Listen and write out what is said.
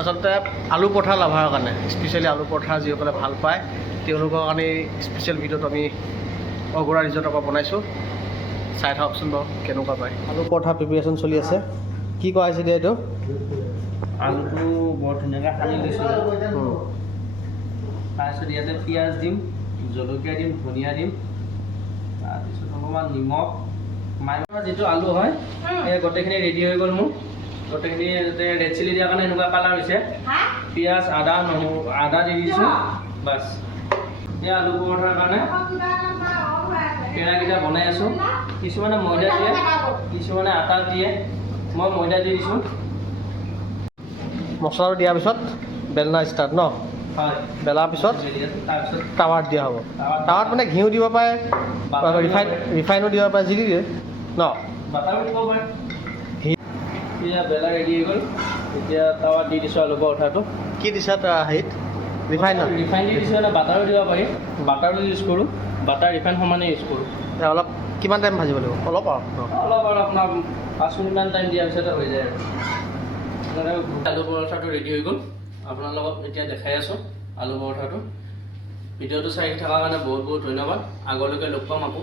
আচলতে আলু পৰঠা লাভাৰ কাৰণে স্পেচিয়েলি আলু পৰঠা যিসকলে ভাল পায় তেওঁলোকৰ কাৰণে স্পেচিয়েল ভিডিঅ'টো আমি অগৰা ৰিজৰ্টৰ পৰা বনাইছোঁ। চাই থাককচোন বাৰু কেনেকুৱা পায়। আলু পৰঠা প্ৰিপেৰেশ্যন চলি আছে। কি কৰা হৈছে দিয়া এইটো? আলুটো বৰ ধুনীয়াকৈ সানি লৈছোঁ। তাৰপিছত ইয়াতে পিঁয়াজ দিম, জলকীয়া দিম, ধনিয়া দিম, তাৰপিছত অকণমান নিমখ, মাইনৰ যিটো আলু হয় সেই গোটেইখিনি ৰেডি হৈ গ'ল মোৰ। গোটেইখিনি যাতে ৰেড চিলি দিয়াৰ কাৰণে এনেকুৱা কালাৰ হৈছে। পিঁয়াজ, আদা, নহৰু, আদা দি দিছোঁ। বাছ এই আলু পৰঠাৰ কাৰণে পেৰাকেইটা বনাই আছোঁ। কিছুমানে ময়দা দিয়ে, কিছুমানে আটা দিয়ে, মই ময়দা দি দিছোঁ। মছলাটো দিয়াৰ পিছত বেলনা ষ্টাৰ্ট ন? হয়, বেলাৰ পিছত তাৰপিছত টাৱাত দিয়া হ'ব। টাৱাত মানে ঘিউ দিব পাৰে, ৰিফাইনো দিব পাৰে, যি দিয়ে ন? বাটাৰো দিব পাৰে। এতিয়া বেলা ৰেডি হৈ গ'ল। এতিয়া টাৱাত দি দিছোঁ আলু পৰঠাটো। কি দিছা হেৰিত? ৰিফাইন ৰিফাইন দি দিছোঁ, বাটাৰো দিব পাৰি। বাটাৰো ইউজ কৰোঁ, বাটাৰ ৰিফাইন সমানে ইউজ কৰোঁ। অলপ কিমান টাইম ভাজিব লাগিব? অলপ আৰু অলপ আৰু আপোনাৰ 5 মিনিটমান টাইম দিয়াৰ পিছতে হৈ যায় আৰু আলু পৰঠাটো ৰেডি হৈ গ'ল। আপোনাৰ লগত এতিয়া দেখাই আছোঁ আলু পৰঠাটো। ভিডিঅ'টো চাই থকাৰ কাৰণে বহুত বহুত ধন্যবাদ। আগলৈকে লগ পাম আকৌ।